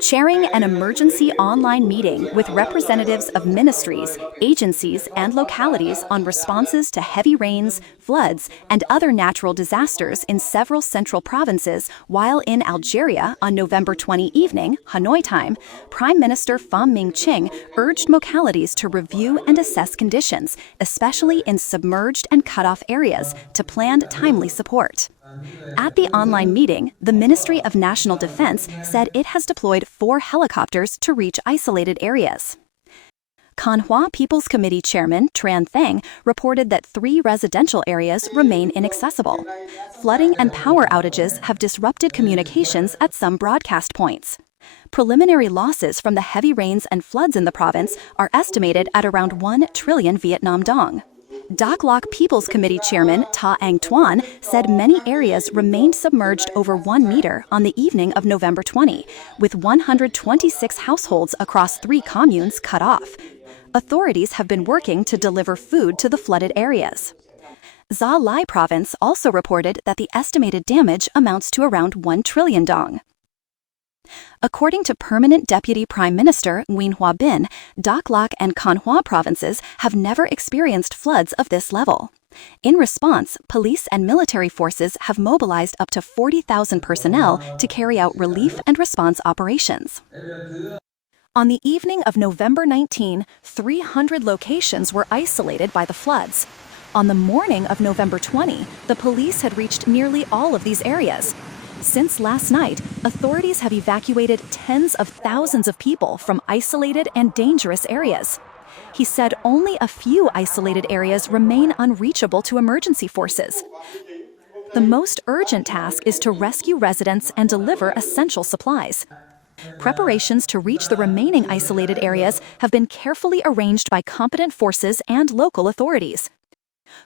chairing an emergency online meeting with representatives of ministries, agencies, and localities on responses to heavy rains, floods, and other natural disasters in several central provinces while in Algeria on November 20 evening, Hanoi time, Prime Minister Pham Minh Chinh urged localities to review and assess conditions, especially in submerged and cut-off areas, to plan timely support. At the online meeting, the Ministry of National Defense said it has deployed 4 helicopters to reach isolated areas. Hanoi People's Committee Chairman Tran Thang reported that 3 residential areas remain inaccessible. Flooding and power outages have disrupted communications at some broadcast points. Preliminary losses from the heavy rains and floods in the province are estimated at around 1 trillion Vietnam dong. Doc Loc People's Committee Chairman Ta Anh Tuan said many areas remained submerged over 1 meter on the evening of November 20, with 126 households across 3 communes cut off. Authorities have been working to deliver food to the flooded areas. Gia Lai Province also reported that the estimated damage amounts to around 1 trillion dong. According to Permanent Deputy Prime Minister Nguyen Hoa Binh, Doc Loc and Can Hoa provinces have never experienced floods of this level. In response, police and military forces have mobilized up to 40,000 personnel to carry out relief and response operations. On the evening of November 19, 300 locations were isolated by the floods. On the morning of November 20, the police had reached nearly all of these areas. Since last night, authorities have evacuated tens of thousands of people from isolated and dangerous areas. He said only a few isolated areas remain unreachable to emergency forces. The most urgent task is to rescue residents and deliver essential supplies. Preparations to reach the remaining isolated areas have been carefully arranged by competent forces and local authorities.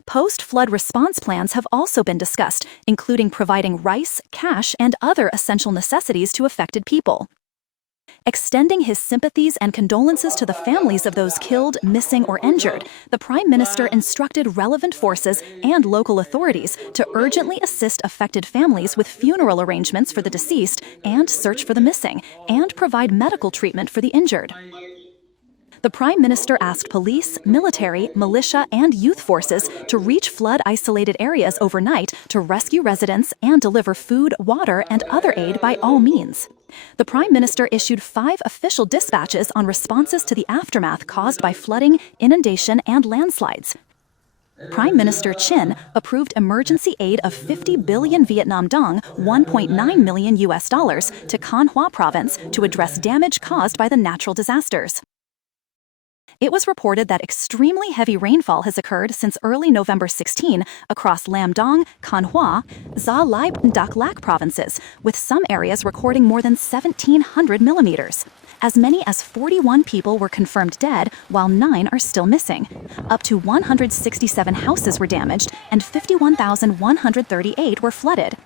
Post-flood response plans have also been discussed, including providing rice, cash, and other essential necessities to affected people. Extending his sympathies and condolences to the families of those killed, missing, or injured, the Prime Minister instructed relevant forces and local authorities to urgently assist affected families with funeral arrangements for the deceased and search for the missing, and provide medical treatment for the injured. The Prime Minister asked police, military, militia, and youth forces to reach flood-isolated areas overnight to rescue residents and deliver food, water, and other aid by all means. The Prime Minister issued 5 official dispatches on responses to the aftermath caused by flooding, inundation, and landslides. Prime Minister Chin approved emergency aid of 50 billion Vietnam dong, $1.9 million to Can Hoa Province to address damage caused by the natural disasters. It was reported that extremely heavy rainfall has occurred since early November 16 across Lam Dong, Can Hoa, Gia Lai, and Doc Loc provinces, with some areas recording more than 1,700 millimeters. As many as 41 people were confirmed dead, while 9 are still missing. Up to 167 houses were damaged, and 51,138 were flooded.